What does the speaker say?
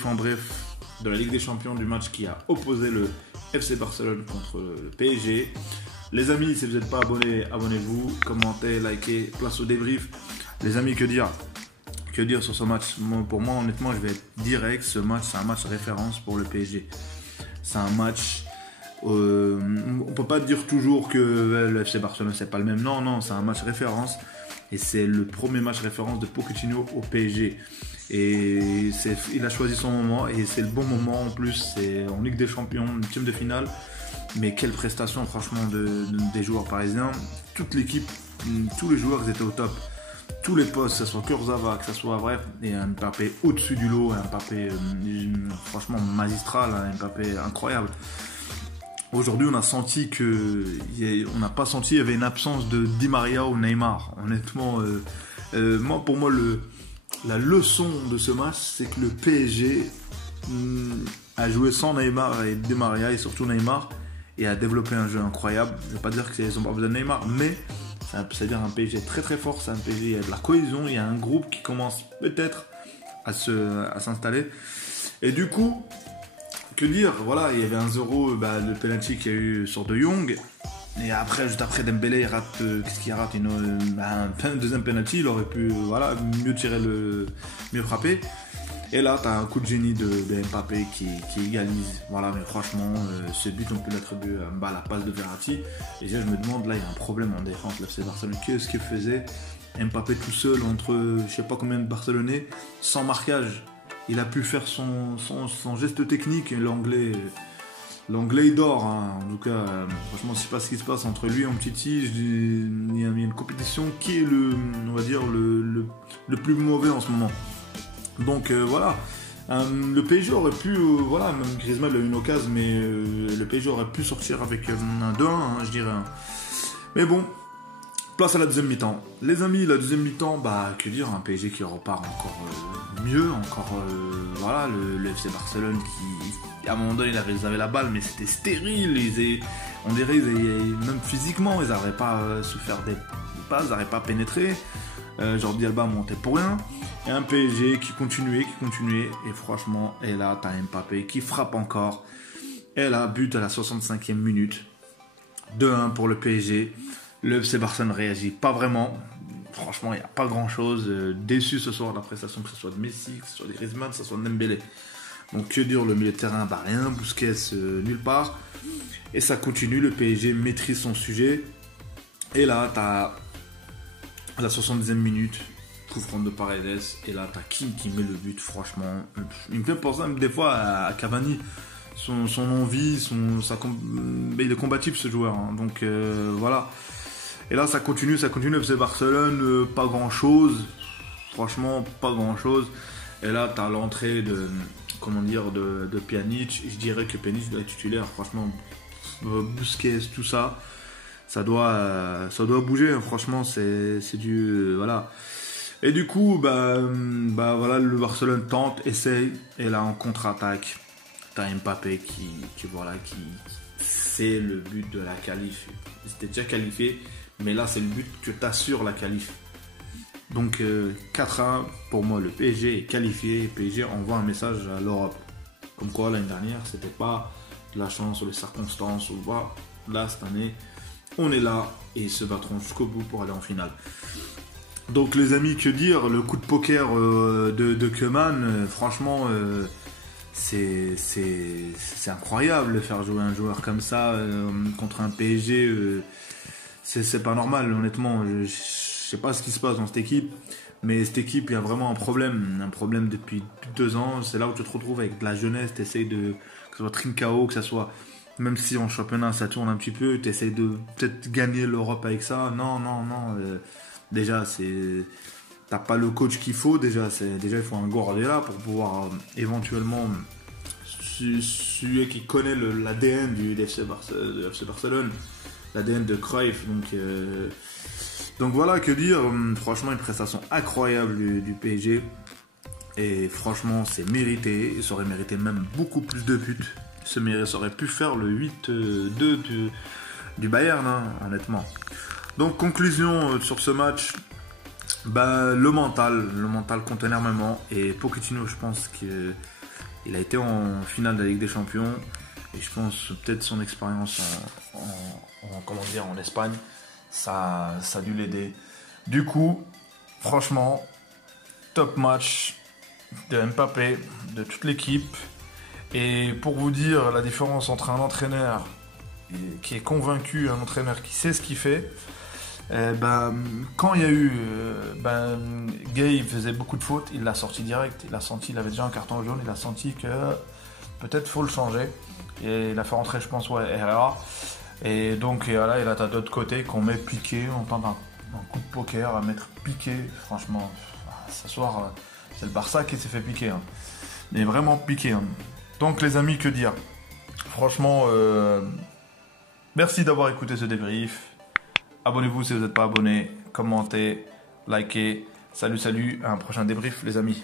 débrief en bref de la Ligue des Champions, du match qui a opposé le FC Barcelone contre le PSG. Les amis, si vous n'êtes pas abonnés, abonnez-vous, commentez, likez, place au débrief. Les amis, que dire sur ce match? Pour moi, honnêtement, je vais être direct. Ce match, c'est un match référence pour le PSG. C'est un match... on peut pas dire toujours que le FC Barcelone, c'est pas le même. Non, c'est un match référence. Et c'est le premier match référence de Pochettino au PSG. Et il a choisi son moment. Et c'est le bon moment en plus. C'est en Ligue des Champions, ultime de finale. Mais quelle prestation franchement des joueurs parisiens. Toute l'équipe, tous les joueurs étaient au top. Tous les postes, que ce soit Kurzawa, que ce soit bref, et un Mbappé au-dessus du lot, un Mbappé franchement magistral, un Mbappé incroyable. Aujourd'hui, on a senti on n'a pas senti qu'il y avait une absence de Di Maria ou Neymar. Honnêtement, pour moi, la leçon de ce match, c'est que le PSG a joué sans Neymar et Di Maria, et surtout Neymar, et a développé un jeu incroyable. Je ne veux pas dire qu'ils n'ont pas besoin de Neymar, mais c'est-à-dire un PSG très très fort, c'est un PSG, il y a de la cohésion, il y a un groupe qui commence peut-être à s'installer. Et du coup, que dire, voilà, il y avait 1-0, le penalty qu'il y a eu sur De Jong. Et après, juste après, Dembélé, il rate, qu'est-ce qu'il rate, un deuxième penalty, il aurait pu mieux frapper. Et là, tu as un coup de génie de Mbappé qui égalise. Voilà, mais franchement, ce but, on peut l'attribuer à la passe de Verratti. Et déjà, je me demande, là, il y a un problème en défense. Là, c'est Barcelone. Qu'est-ce qu'il faisait Mbappé tout seul entre je sais pas combien de Barcelonais, sans marquage. Il a pu faire son geste technique. L'anglais, il dort. Hein. En tout cas, franchement, je sais pas ce qui se passe entre lui et Umtiti. Il y a une compétition qui est on va dire, le plus mauvais en ce moment. Donc voilà, le PSG aurait pu, même Griezmann a eu une occasion, mais le PSG aurait pu sortir avec un 2-1, je dirais. Mais bon, place à la deuxième mi-temps. Les amis, la deuxième mi-temps, que dire, un PSG qui repart encore mieux, le FC Barcelone qui, à un moment donné, ils avaient la balle, mais c'était stérile, on dirait, même physiquement, ils n'arrivaient pas à se faire des passes, ils n'arrivaient pas à pénétrer. Jordi Alba montait pour rien. Et un PSG qui continuait. Et franchement, et là, t'as Mbappé qui frappe encore. Et là, but à la 65e minute. 2-1 pour le PSG. Le FC Barcelone réagit pas vraiment. Franchement, il n'y a pas grand-chose. Déçu ce soir de la prestation, que ce soit de Messi, que ce soit de Griezmann, que ce soit de Dembélé. Donc, que dire, le milieu de terrain, rien. Busquets, nulle part. Et ça continue. Le PSG maîtrise son sujet. Et là, t'as... à la 70e minute, coup franc de Paredes, et là t'as Kim qui met le but, franchement. Il me fait penser des fois à Cavani, son envie, il est combatif ce joueur, hein. Donc voilà. Et là ça continue, le FC Barcelone, pas grand chose, franchement pas grand chose. Et là t'as l'entrée de Pjanic. Je dirais que Pjanic doit être titulaire, franchement. Busquets, tout ça. Ça doit bouger, hein. Franchement, c'est du... voilà. Et du coup, voilà, le Barcelone tente, essaye, et là, en contre-attaque, t'as Mbappé qui c'est le but de la qualif. C'était déjà qualifié, mais là, c'est le but que t'assure la qualif. Donc, 4-1, pour moi, le PSG est qualifié, et PSG envoie un message à l'Europe. Comme quoi, l'année dernière, c'était pas de la chance ou les circonstances, ou pas. Là, cette année... on est là et ils se battront jusqu'au bout pour aller en finale. Donc les amis, que dire, le coup de poker de Koeman, franchement, c'est incroyable de faire jouer un joueur comme ça contre un PSG. C'est pas normal, honnêtement. Je sais pas ce qui se passe dans cette équipe, mais cette équipe, il y a vraiment un problème depuis 2 ans. C'est là où tu te retrouves avec de la jeunesse, tu essayes que ce soit Trincao, que ce soit... Même si en championnat ça tourne un petit peu, tu essaies de peut-être gagner l'Europe avec ça. Non. Déjà, t'as pas le coach qu'il faut. Déjà, il faut un Guardiola pour pouvoir éventuellement... celui qui connaît l'ADN du FC Barcelone, l'ADN de Cruyff. Donc voilà, que dire. Franchement, une prestation incroyable du PSG. Et franchement, c'est mérité. Il aurait mérité même beaucoup plus de buts. Ça aurait pu faire le 8-2 du Bayern, hein, honnêtement. Donc, conclusion sur ce match. Le mental compte énormément. Et Pochettino, je pense Il a été en finale de la Ligue des Champions. Et je pense peut-être son expérience en Espagne, ça a dû l'aider. Du coup, franchement, top match de Mbappé, de toute l'équipe. Et pour vous dire la différence entre un entraîneur qui est convaincu et un entraîneur qui sait ce qu'il fait, quand il y a eu... Gay faisait beaucoup de fautes, il l'a sorti direct. Il avait déjà un carton jaune, il a senti que peut-être faut le changer. Et il a fait rentrer, je pense, Herrera. Et donc, là, il a de l'autre côté qu'on met Piqué. On tente un coup de poker à mettre Piqué. Franchement, ce soir, c'est le Barça qui s'est fait piquer. Hein. Mais vraiment piqué. Hein. Donc, les amis, que dire? Franchement, merci d'avoir écouté ce débrief. Abonnez-vous si vous n'êtes pas abonné. Commentez, likez. Salut, à un prochain débrief, les amis.